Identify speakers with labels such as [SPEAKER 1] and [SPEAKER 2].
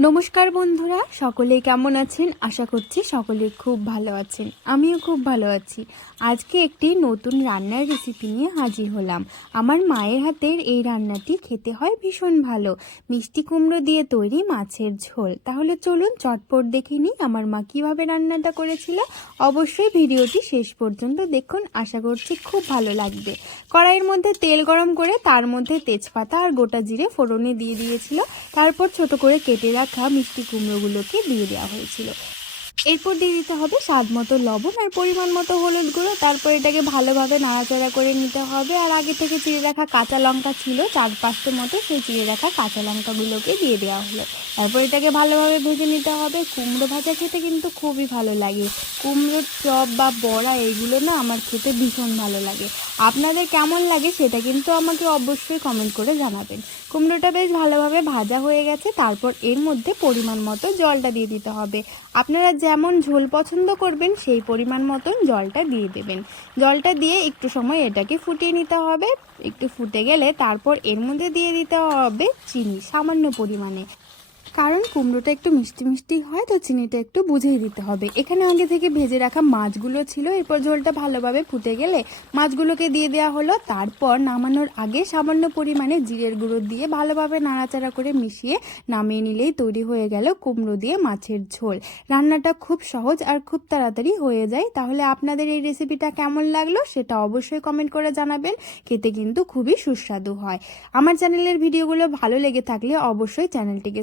[SPEAKER 1] নমস্কার বন্ধুরা সকলে কেমন আছেন? আশা করছি সকলে খুব ভালো আছেন। আমিও খুব ভালো আছি। আজকে একটি নতুন রান্নার রেসিপি নিয়ে হাজির হলাম। আমার মায়ের হাতের এই রান্নাটি খেতে হয় ভীষণ ভালো। মিষ্টি কুমড়ো দিয়ে তৈরি মাছের ঝোল। তাহলে চলুন চটপট দেখে নিই আমার মা কীভাবে রান্নাটা করেছিল। অবশ্যই ভিডিওটি শেষ পর্যন্ত দেখুন, আশা করছি খুব ভালো লাগবে। কড়াইয়ের মধ্যে তেল গরম করে তার মধ্যে তেজপাতা আর গোটা জিরে ফোড়নে দিয়ে দিয়েছিল। তারপর ছোট করে কেটে রাখা মিষ্টি কুমড়োগুলোকে দিয়ে দেওয়া হয়েছিল। এরপর দিয়ে দিতে হবে স্বাদ মতো লবণ আর পরিমাণ মতো হলুদ গুঁড়ো। তারপর এটাকে ভালোভাবে নাড়াচাড়া করে নিতে হবে। আর আগে থেকে চিড়ে রাখা কাঁচা লঙ্কা ছিল চার পাঁচটা মতো সেই চিড়ে রাখা কাঁচা লঙ্কাগুলোকে দিয়ে দেওয়া হলো। তারপর এটাকে ভালোভাবে ভেজে নিতে হবে। কুমড়ো ভাজা খেতে কিন্তু খুবই ভালো লাগে। কুমড়োর চপ বা বড়া, এগুলো না আমার খেতে ভীষণ ভালো লাগে। আপনাদের কেমন লাগে সেটা কিন্তু আমাকে অবশ্যই কমেন্ট করে জানাবেন। কুমড়োটা বেশ ভালোভাবে ভাজা হয়ে গেছে, তারপর এর মধ্যে পরিমাণ মতো জলটা দিয়ে দিতে হবে। আপনারা যেমন ঝোল পছন্দ করবেন, সেই পরিমাণ মতন জলটা দিয়ে দেবেন। জলটা দিয়ে একটু সময় এটাকে ফুটিয়ে নিতে হবে। একটু ফুটে গেলে তারপর এর মধ্যে দিয়ে দিতে হবে চিনি, সামান্য পরিমাণে। কারণ কুমড়োটা একটু মিষ্টি মিষ্টি হয়, তো চিনিটা একটু বুঝিয়ে দিতে হবে। এখানে আগে থেকে ভেজে রাখা মাছগুলো ছিল, এরপর ঝোলটা ভালোভাবে ফুটে গেলে মাছগুলোকে দিয়ে দেওয়া হলো। তারপর নামানোর আগে সামান্য পরিমাণে জিরের গুঁড়ো দিয়ে ভালোভাবে নাড়াচাড়া করে মিশিয়ে নামিয়ে নিলেই তৈরি হয়ে গেল কুমড়ো দিয়ে মাছের ঝোল। রান্নাটা খুব সহজ আর খুব তাড়াতাড়ি হয়ে যায়। তাহলে আপনাদের এই রেসিপিটা কেমন লাগল সেটা অবশ্যই কমেন্ট করে জানাবেন। খেতে কিন্তু খুবই সুস্বাদু হয়। আমার চ্যানেলের ভিডিওগুলো ভালো লেগে থাকলে অবশ্যই চ্যানেলটিকে